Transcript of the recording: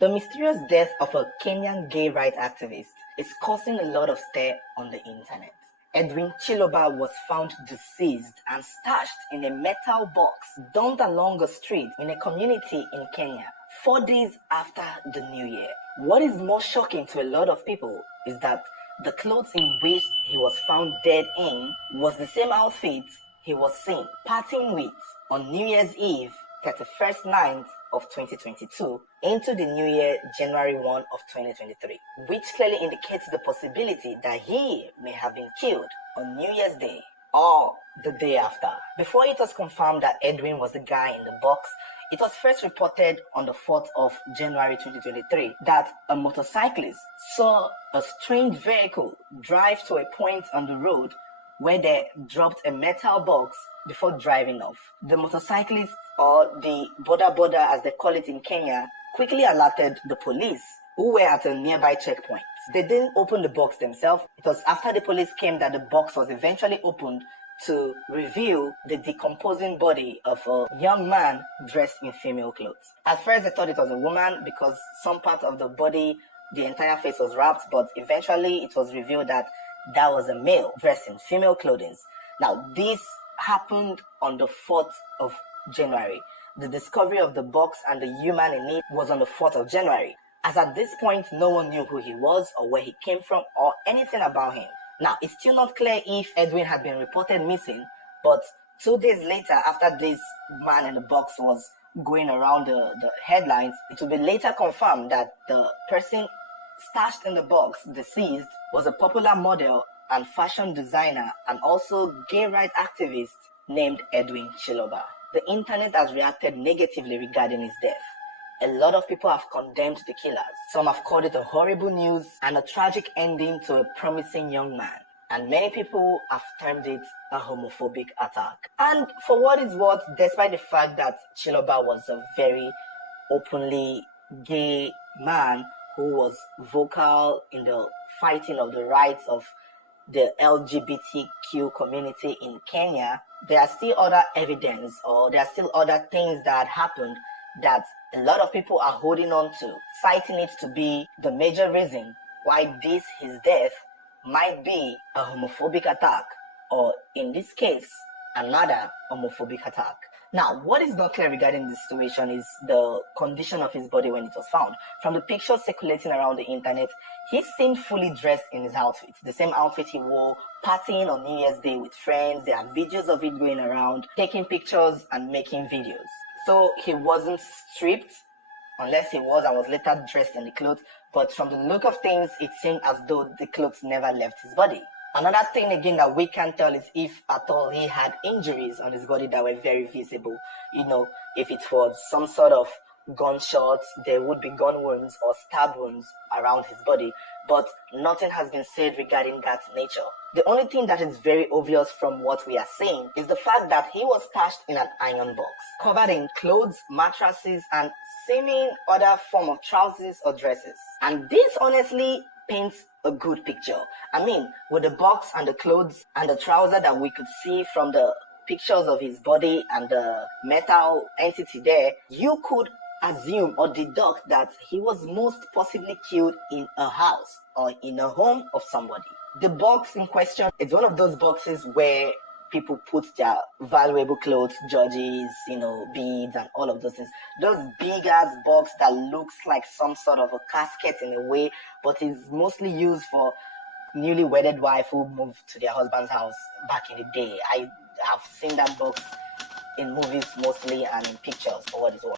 The mysterious death of a Kenyan gay rights activist is causing a lot of stir on the internet. Edwin Chiloba was found deceased and stashed in a metal box dumped along a street in a community in Kenya 4 days after the New Year. What is more shocking to a lot of people is that the clothes in which he was found dead in was the same outfit he was seen partying with on New Year's Eve, 31st night of 2022 into the new year, January 1 of 2023, which clearly indicates the possibility that he may have been killed on New Year's Day or the day after. Before it was confirmed that Edwin was the guy in the box, it was first reported on the 4th of January 2023 that a motorcyclist saw a strange vehicle drive to a point on the road where they dropped a metal box before driving off. The motorcyclists, or the boda as they call it in Kenya, quickly alerted the police, who were at a nearby checkpoint. They didn't open the box themselves. It was after the police came that the box was eventually opened to reveal the decomposing body of a young man dressed in female clothes. At first, they thought it was a woman because some part of the body, the entire face was wrapped, but eventually it was revealed that that was a male dressed in female clothing. Now, this happened on the 4th of January. The discovery of the box and the human in it was on the 4th of January. As at this point, no one knew who he was or where he came from or anything about him. Now, it's still not clear if Edwin had been reported missing, but 2 days later, after this man in the box was going around the headlines, it will be later confirmed that the person stashed in the box, deceased, was a popular model and fashion designer and also gay rights activist named Edwin Chiloba. The internet has reacted negatively regarding his death. A lot of people have condemned the killers. Some have called it a horrible news and a tragic ending to a promising young man. And many people have termed it a homophobic attack. And for what it's worth, despite the fact that Chiloba was a very openly gay man who was vocal in the fighting of the rights of the LGBTQ community in Kenya, there are still other evidence or there are still other things that happened that a lot of people are holding on to, citing it to be the major reason why his death might be a homophobic attack, or in this case, another homophobic attack. Now, what is not clear regarding this situation is the condition of his body when it was found. From the pictures circulating around the internet, he seemed fully dressed in his outfit, the same outfit he wore partying on New Year's Day with friends. There are videos of it going around, taking pictures and making videos. So he wasn't stripped, unless he was and was later dressed in the clothes. But from the look of things, it seemed as though the clothes never left his body. Another thing again that we can't tell is if at all he had injuries on his body that were very visible. You know, if it was some sort of gunshots, there would be gun wounds or stab wounds around his body. But nothing has been said regarding that nature. The only thing that is very obvious from what we are seeing is the fact that he was stashed in an iron box, covered in clothes, mattresses, and seeming other form of trousers or dresses. And this honestly paints a good picture. I mean, with the box and the clothes and the trouser that we could see from the pictures of his body and the metal entity there, you could assume or deduct that he was most possibly killed in a house or in a home of somebody. The box in question is one of those boxes where people put their valuable clothes, judges, beads and all of those things. Those big ass box that looks like some sort of a casket in a way, but is mostly used for newly wedded wife who moved to their husband's house back in the day. I have seen that box in movies mostly and in pictures for what it's worth.